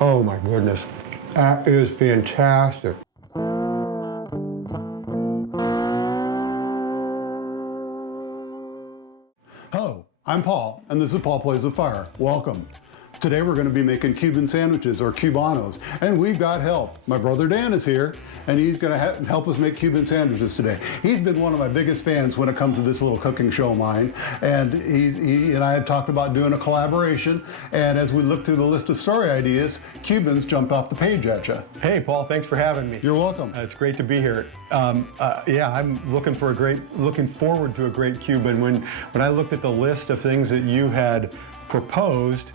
Oh my goodness, that is fantastic. Hello, I'm Paul, and this is Paul Plays with Fire. Welcome. Today we're going to be making Cuban sandwiches, or Cubanos, and we've got help. My brother Dan is here, and he's going to help us make Cuban sandwiches today. He's been one of my biggest fans when it comes to this little cooking show of mine, and he and I had talked about doing a collaboration, and as we look through the list of story ideas, Cubans jumped off the page at you. Hey Paul, thanks for having me. You're welcome. It's great to be here. Yeah, I'm looking forward to a great Cuban. When I looked at the list of things that you had proposed,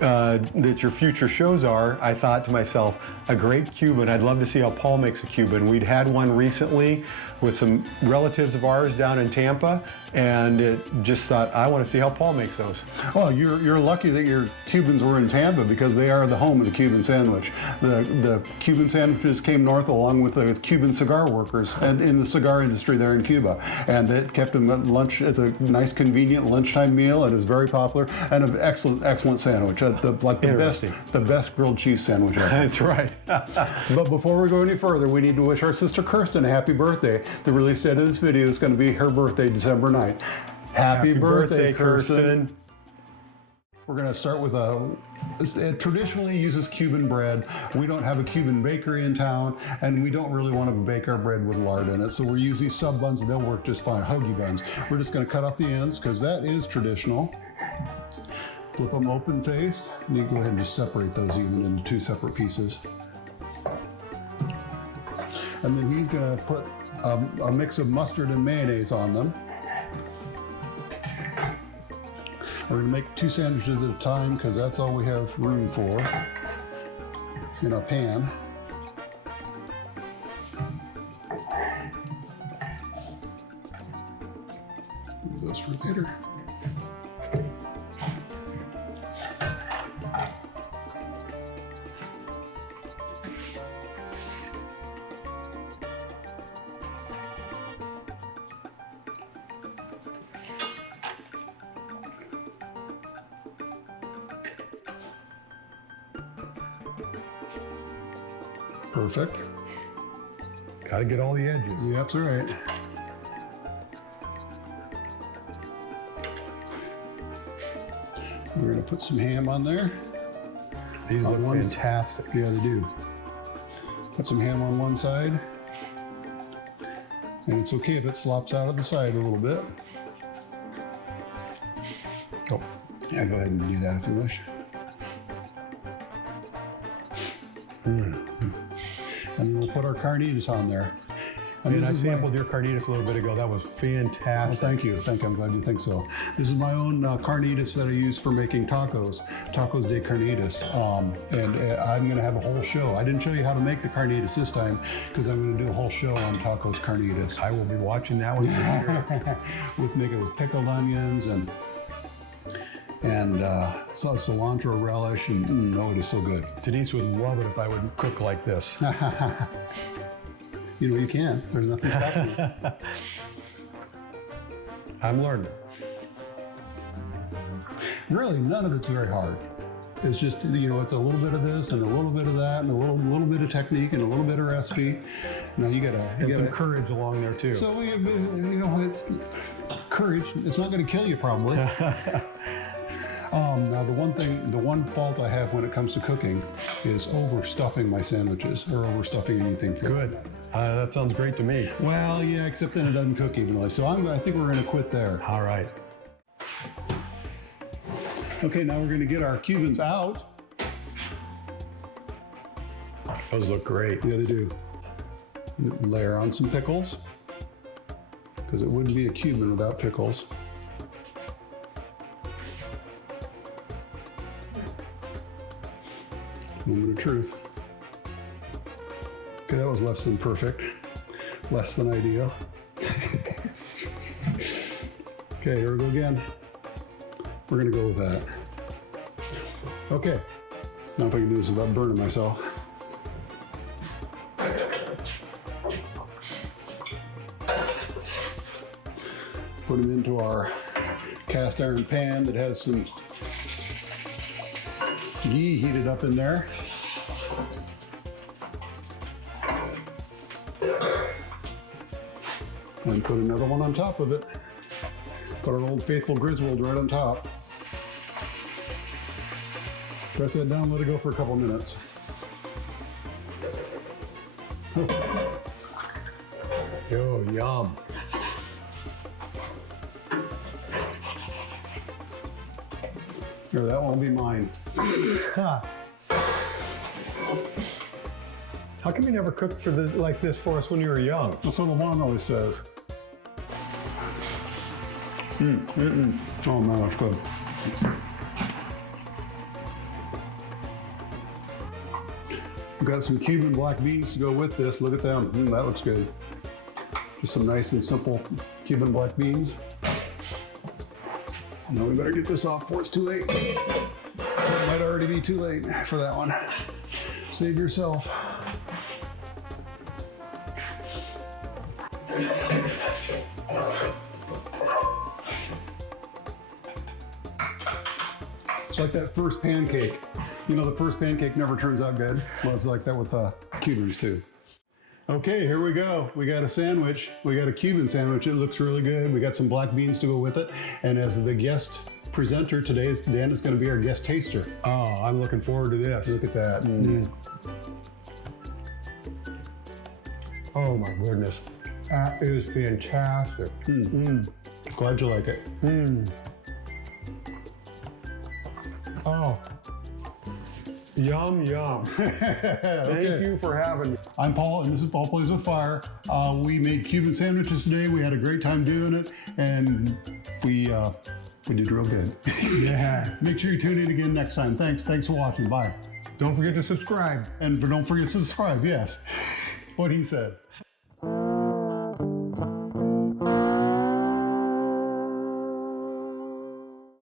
that your future shows are, I thought to myself, a great Cuban. I'd love to see how Paul makes a Cuban. We'd had one recently with some relatives of ours down in Tampa, and it just thought, I want to see how Paul makes those. Well, you're lucky that your Cubans were in Tampa, because they are the home of the Cuban sandwich. The Cuban sandwiches came north along with the Cuban cigar workers and in the cigar industry there in Cuba, and that kept them at lunch. It's a nice, convenient lunchtime meal. It is very popular and an excellent sandwich. The best grilled cheese sandwich ever. That's right. But before we go any further, we need to wish our sister Kirsten a happy birthday. The release date of this video is going to be her birthday, December 9th. Happy birthday, Kirsten. We're going to start with it traditionally uses Cuban bread. We don't have a Cuban bakery in town, and we don't really want to bake our bread with lard in it. So we're using sub buns, and they'll work just fine, hoagie buns. We're just going to cut off the ends, because that is traditional. Flip them open faced, and you go ahead and just separate those even into two separate pieces. And then he's going to put a mix of mustard and mayonnaise on them. We're going to make 2 sandwiches at a time, because that's all we have room for in our pan. Leave those for later. Perfect. Got to get all the edges. Yeah, that's right. We're going to put some ham on there. These look fantastic. Yeah, they do. Put some ham on one side. And it's okay if it slops out of the side a little bit. Oh. Yeah, go ahead and do that if you wish. And then we'll put our carnitas on there. And I sampled your carnitas a little bit ago. That was fantastic. Well, thank you. I'm glad you think so. This is my own carnitas that I use for making tacos de carnitas. And I'm going to have a whole show. I didn't show you how to make the carnitas this time, because I'm going to do a whole show on tacos carnitas. I will be watching that one. Make it with pickled onions and cilantro relish, and oh, it is so good. Denise would love it if I would cook like this. You know, you can. There's nothing stopping you. I'm learning. Really, none of it's very hard. It's just, you know, it's a little bit of this and a little bit of that and a little bit of technique and a little bit of recipe. Now you gotta some courage along there too. So you know, it's courage. It's not going to kill you probably. Now the one fault I have when it comes to cooking is overstuffing my sandwiches, or overstuffing anything. Good. That sounds great to me. Well, yeah, except then it doesn't cook evenly. So I think we're going to quit there. All right. Okay, now we're going to get our Cubans out. Those look great. Yeah, they do. Layer on some pickles, because it wouldn't be a Cuban without pickles. Moment of truth. Okay, that was less than perfect. Less than ideal. Okay, here we go again. We're gonna go with that. Okay, now if I can do this without burning myself. Put them into our cast iron pan that has some ghee heated up in there. And put another one on top of it. Put our old faithful Griswold right on top. Press that down, let it go for a couple minutes. Oh, yum. Here, that won't be mine. Huh. How come you never cooked for like this for us when you were young? That's what the mom always says. Oh man, that's good. We've got some Cuban black beans to go with this. Look at them. That looks good. Just some nice and simple Cuban black beans. Now we better get this off before it's too late. It might already be too late for that one. Save yourself. It's like that first pancake. You know, the first pancake never turns out good. Well, it's like that with Cubans too. Okay, here we go. We got a sandwich. We got a Cuban sandwich. It looks really good. We got some black beans to go with it. And as the guest presenter today, Dan is going to be our guest taster. Oh, I'm looking forward to this. Look at that. Oh my goodness. That is fantastic. Glad you like it. Oh. Yum, yum. Thank you for having me. I'm Paul, and this is Paul Plays with Fire. We made Cuban sandwiches today. We had a great time doing it, and we did real good. Yeah. Make sure you tune in again next time. Thanks for watching. Bye. Don't forget to subscribe. And don't forget to subscribe, yes. What he said.